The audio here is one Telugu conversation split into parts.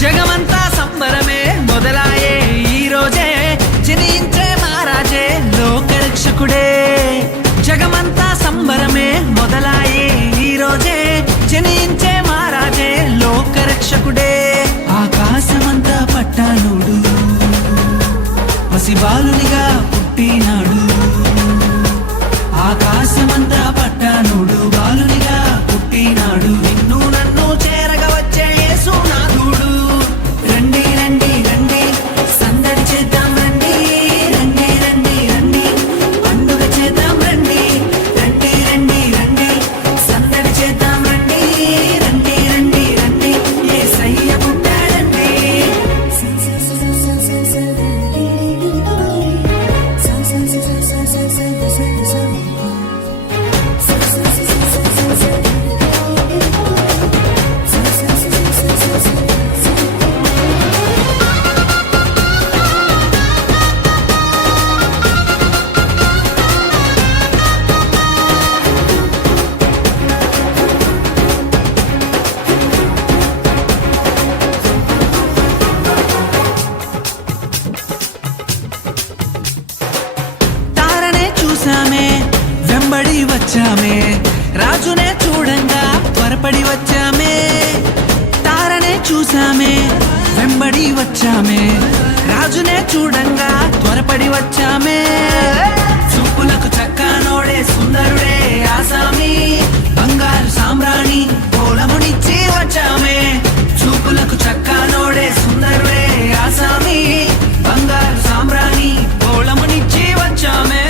జగమంతా సంబరమే మొదలాయే ఈ రోజే, జనించే మహారాజే లోకరక్షకుడే. జగమంతా సంబరమే మొదలాయే ఈ రోజే, జనించే మహారాజే లోకరక్షకుడే. ఆకాశమంతా పట్టానుడు పసిబాలునిగా పుట్టినాడు. ఆకాశమంతా పట్టానుడు బాలునిగా పుట్టినాడు. నిన్ను నన్ను చేరగా వచ్చే యేసునాథుడు. రండి రండి రండి సందడి చేద్దాం రండి, రండి రండి రండి పండుగ చేద్దాం రండి, రండి రండి రండి సందడి చేద్దాం రండి, రండి రండి రండి యేసయ్య పుట్టాడండి. వెంబడి వచ్చామే రాజునే చూడంగా త్వరపడి వచ్చామే. తారనే చూసామే వెంబడి వచ్చామే, రాజునే చూడంగా త్వరపడి వచ్చామే. చూపులకు చక్కనోడే సుందరుడే ఆసామి, బంగారు సామ్రాణి పోలమునిచ్చి వచ్చామే. చూపులకు చక్కనోడే సుందరుడే ఆసామి, బంగారు సామ్రాణి పోలమునిచ్చి వచ్చామే.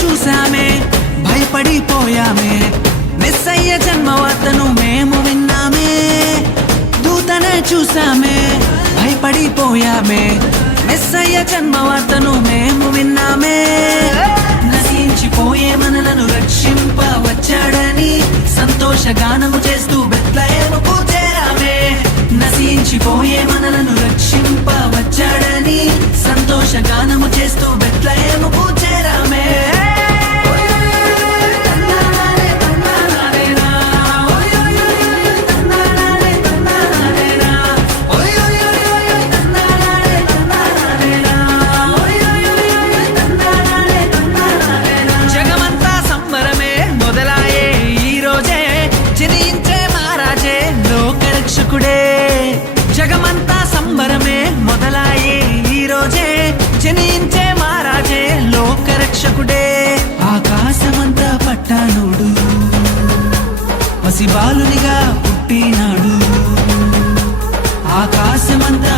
చూసామే భయపడిపోయామే, మెస్సయ్య జన్మవార్తను మేము విన్నామే. దూతనే చూసామే భయపడిపోయామే, మెస్సయ్య జన్మవార్తను మేము విన్నామే. నశించిపోయే మనలను రక్షింప వచ్చాడని సంతోషగానము చేస్తూ బెత్లెహేముకు చేరామే. నశించిపోయే మనలను రక్షింప వచ్చాడని సంతోషగానము చేస్తూ బెత్లెహేముకు చేరామే. జగమంతా సంబరమే మొదలాయే ఈ రోజే, జనించే మహారాజే లోకరక్షకుడే. జగమంతా సంబరమే మొదలాయే ఈ రోజే, జనించే మహారాజే లోకరక్షకుడే. ఆకాశమంతా పట్టానుడు పసిబాలునిగా పుట్టినాడు. ఆకాశమంతా